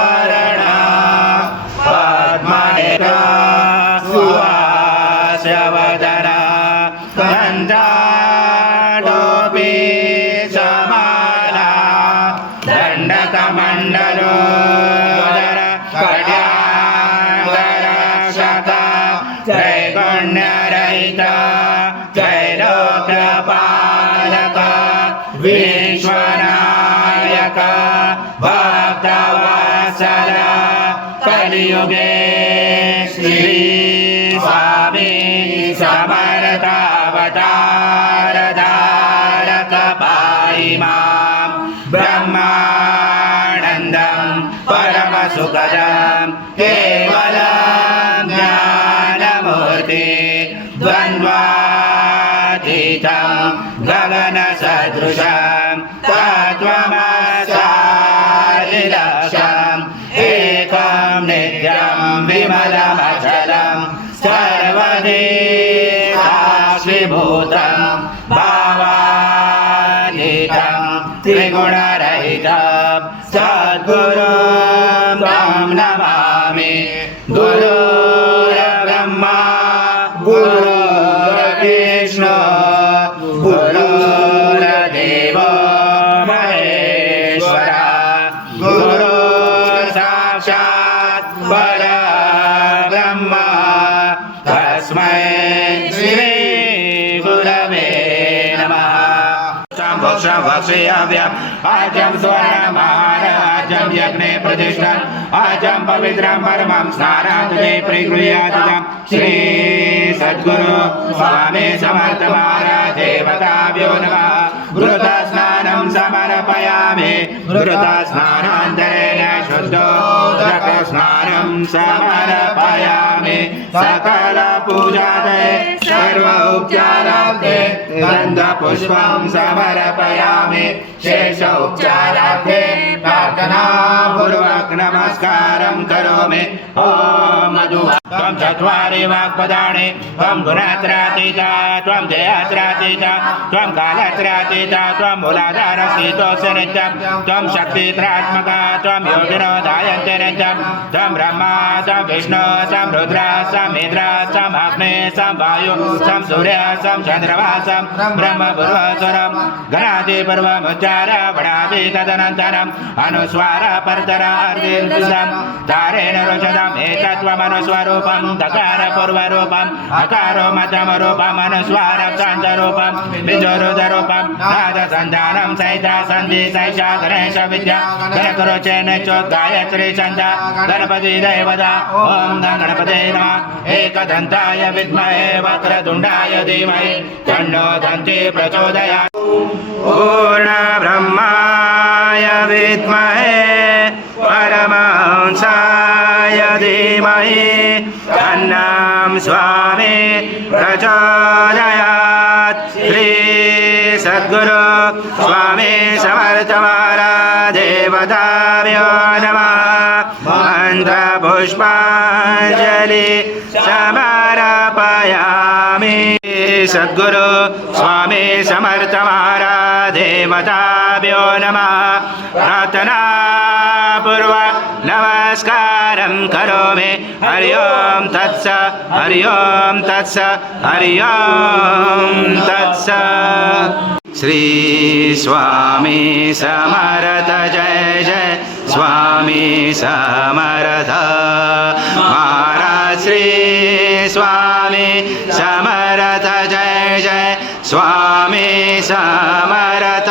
वर्णा पद्मनेत्रा सुहास्यवदना गन्धाटोपि समाला दण्डकमण्डलोदर कट्याङ्गरक्षता त्रैगुण्यरहिता त्रैलोक्यपालक विश्वनायक भक्तवत्सल कलियुगे श्री स्वामी समर्थावतारधारक पाहि मां ब्रह्मानन्दं परमसुखदं केवलं ज्ञानमूर्ति द्वन्द्वातीतं गगनसदृशं तत्त्वमसालिलक्षम् एकं नित्यं विमलमचलं सर्वदि साक्षिभूतं भावातीतं त्रिगुणरहितं सद्गुरुं तं नमामि। गुरुर्ब्रह्मा गुरुर्विष्णु गुरुर्देवो महेश्वरा गुरुर्साक्षात् परब्रह्म तस्मै श्री गुरवे नमः। भक्षयाव्यम् आजं स्वर्णमाराजं यज्ञे प्रतिष्ठम् आजं पवित्रं परमं स्नानान्तरे प्रगृह्यादिजं श्री सद्गुरु स्वामी समर्थ महाराज देवताभ्यो नमः। घृतस्नानं समर्पयामि घृतस्नानान्तरेण शुद्धोदकस्नानं समर्पयामि सकलपूजादये सर्व उपचारार्थे गन्धपुष्पं समर्पयामि शेष उपचारार्थे प्रार्थनापूर्वक नमस्कारं करोमि। ॐ मधु त्वं चत्वारि वाक्पदानि त्वं गुणत्रयातीता त्वं जयात्रयातीता त्वं कालत्रयातीता त्वं मूलाधारस्थितोऽसि नित्यं त्वं शक्तित्रात्मका त्वं योगिनो धायन्ते नित्यं त्वं ब्रह्मा त्वं विष्णु त्वं रुद्र त्वं इन्द्र त्वं अग्नि त्वं वायु त्वं सूर्य त्वं चन्द्रमा त्वं ब्रह्म पूर्वस्वरं गणादिपूर्वमुच्चार वणादि तदनन्तरम् अनुस्वार परतरार्धं तारेण रोचदम् एतत्त्वमनुस्वरूपं दकार पूर्वरूपं अकारो मध्यमरूपम् अनुस्वारक्षान्तरूपं बिजोरुदरूपं नादसन्धानं सहिता सन्धि सैषा गणेश विद्या गणकरोचेन चोद्गायत्री छन्द गणपति देवता ॐ गणपते नमः। एकदन्ताय विद्महे वक्रतुण्डाय धीमहि तन्नो दन्ती प्रचोदयात्। पूर्णब्रह्माय विद्महे परमहंसाय धीमहि तन्नं स्वामी प्रचोदयात्। श्री सद्गुरु स्वामी समर्थ महाराज देवताभ्यो नमः। मन्त्रपुष्पाञ्जलि समर्पयामि। सद्गुरु स्वामी समर्थ महाराज देवताभ्यो नमः। प्रार्थनापूर्वक नमस्कारं करोमि। हरि ओं तत्स हरि ओं तत्स हरि ओं तत्स। श्री स्वामी समर्थ जय जय स्वामी समर्थ महाराज। श्री स्वामी समर्थ जय जय स्वामी समर्थ।